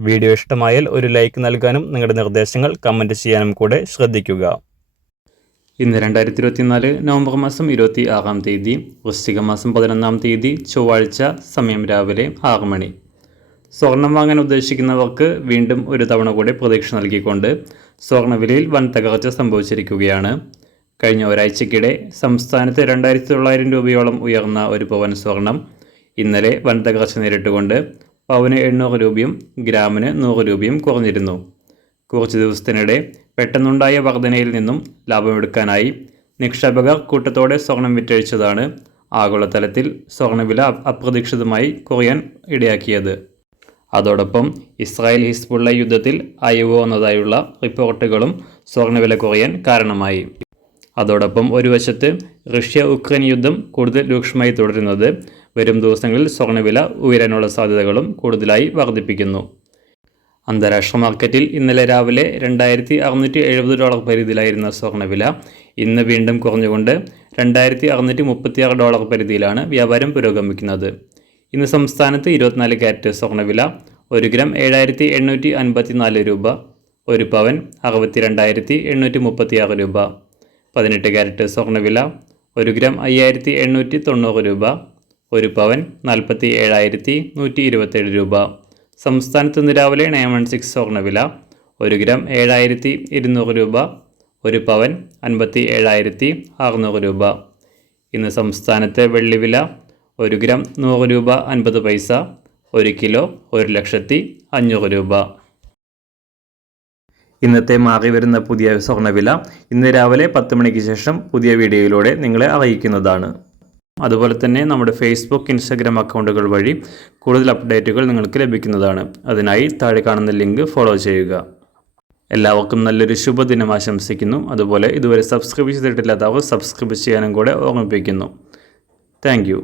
Video ഇഷ്ടമായാൽ ഒരു like നൽകാനും നിങ്ങളുടെ നിർദ്ദേശങ്ങൾ കമന്റ് ചെയ്യാനും കൂടെ ശ്രദ്ധിക്കുക. ഇന്ന് രണ്ടായിരത്തി ഇരുപത്തിനാല് നവംബർ മാസം ഇരുപത്തി ആറാം തീയതി വൃശ്ചിക മാസം പതിനൊന്നാം തീയതി ചൊവ്വാഴ്ച സമയം രാവിലെ ആറ് മണി. സ്വർണം വാങ്ങാൻ ഉദ്ദേശിക്കുന്നവർക്ക് വീണ്ടും ഒരു തവണ കൂടി പ്രതീക്ഷ നൽകിക്കൊണ്ട് സ്വർണവിലയിൽ വൻ തകർച്ച സംഭവിച്ചിരിക്കുകയാണ്. കഴിഞ്ഞ ഒരാഴ്ചക്കിടെ സംസ്ഥാനത്ത് രണ്ടായിരത്തി തൊള്ളായിരം രൂപയോളം ഉയർന്ന ഒരു പവൻ സ്വർണം ഇന്നലെ വൻ തകർച്ച നേരിട്ടുകൊണ്ട് പവന് എണ്ണൂറ് രൂപയും ഗ്രാമിന് നൂറ് രൂപയും കുറഞ്ഞിരുന്നു. കുറച്ച് ദിവസത്തിനിടെ പെട്ടെന്നുണ്ടായ വർധനയിൽ നിന്നും ലാഭമെടുക്കാനായി നിക്ഷേപകർ കൂട്ടത്തോടെ സ്വർണം വിറ്റഴിച്ചതാണ് ആഗോളതലത്തിൽ സ്വർണവില അപ്രതീക്ഷിതമായി കുറയാൻ ഇടയാക്കിയത്. അതോടൊപ്പം ഇസ്രായേൽ ഹിസ്ബുള്ള യുദ്ധത്തിൽ അയവ് വന്നതായുള്ള റിപ്പോർട്ടുകളും സ്വർണവില കുറയാൻ കാരണമായി. അതോടൊപ്പം ഒരു വശത്ത് റഷ്യ ഉക്രൈൻ യുദ്ധം കൂടുതൽ രൂക്ഷമായി തുടരുന്നത് വരും ദിവസങ്ങളിൽ സ്വർണവില ഉയരാനുള്ള സാധ്യതകളും കൂടുതലായി വർദ്ധിപ്പിക്കുന്നു. അന്താരാഷ്ട്ര മാർക്കറ്റിൽ ഇന്നലെ രാവിലെ രണ്ടായിരത്തി അറുന്നൂറ്റി എഴുപത് ഡോളർ പരിധിയിലായിരുന്ന സ്വർണവില ഇന്ന് വീണ്ടും കുറഞ്ഞുകൊണ്ട് രണ്ടായിരത്തി അറുന്നൂറ്റി മുപ്പത്തിയാറ് ഡോളർ പരിധിയിലാണ് വ്യാപാരം പുരോഗമിക്കുന്നത്. ഇന്ന് സംസ്ഥാനത്ത് ഇരുപത്തിനാല് ക്യാരറ്റ് സ്വർണവില ഒരു ഗ്രാം ഏഴായിരത്തി എണ്ണൂറ്റി അൻപത്തി നാല് രൂപ ഒരു പവൻ അറുപത്തി രണ്ടായിരത്തി എണ്ണൂറ്റി മുപ്പത്തിയാറ് രൂപ. പതിനെട്ട് ക്യാരറ്റ് സ്വർണവില ഒരു ഗ്രാം അയ്യായിരത്തി എണ്ണൂറ്റി തൊണ്ണൂറ് രൂപ ഒരു പവൻ നാൽപ്പത്തി ഏഴായിരത്തി നൂറ്റി ഇരുപത്തേഴ് രൂപ. സംസ്ഥാനത്ത് ഇന്ന് രാവിലെ നയൻ വൺ സിക്സ് സ്വർണവില ഒരു ഗ്രാം ഏഴായിരത്തി ഇരുന്നൂറ് രൂപ ഒരു പവൻ അൻപത്തി ഏഴായിരത്തി അറുന്നൂറ് രൂപ. ഇന്ന് സംസ്ഥാനത്തെ വെള്ളിവില ഒരു ഗ്രാം നൂറ് രൂപ അൻപത് പൈസ ഒരു കിലോ ഒരു ലക്ഷത്തി അഞ്ഞൂറ് രൂപ. ഇന്നത്തെ മാറി വരുന്ന പുതിയ സ്വർണവില ഇന്ന് രാവിലെ പത്ത് മണിക്ക് ശേഷം പുതിയ വീഡിയോയിലൂടെ നിങ്ങളെ അറിയിക്കുന്നതാണ്. അതുപോലെ തന്നെ നമ്മുടെ ഫേസ്ബുക്ക് ഇൻസ്റ്റാഗ്രാം അക്കൗണ്ടുകൾ വഴി കൂടുതൽ അപ്ഡേറ്റുകൾ നിങ്ങൾക്ക് ലഭിക്കുന്നതാണ്. അതിനായി താഴെ കാണുന്ന ലിങ്ക് ഫോളോ ചെയ്യുക. എല്ലാവർക്കും നല്ലൊരു ശുഭദിനം ആശംസിക്കുന്നു. അതുപോലെ ഇതുവരെ സബ്സ്ക്രൈബ് ചെയ്തിട്ടില്ലാത്തവർ സബ്സ്ക്രൈബ് ചെയ്യാനും കൂടെ ഓർമ്മിപ്പിക്കുന്നു. താങ്ക്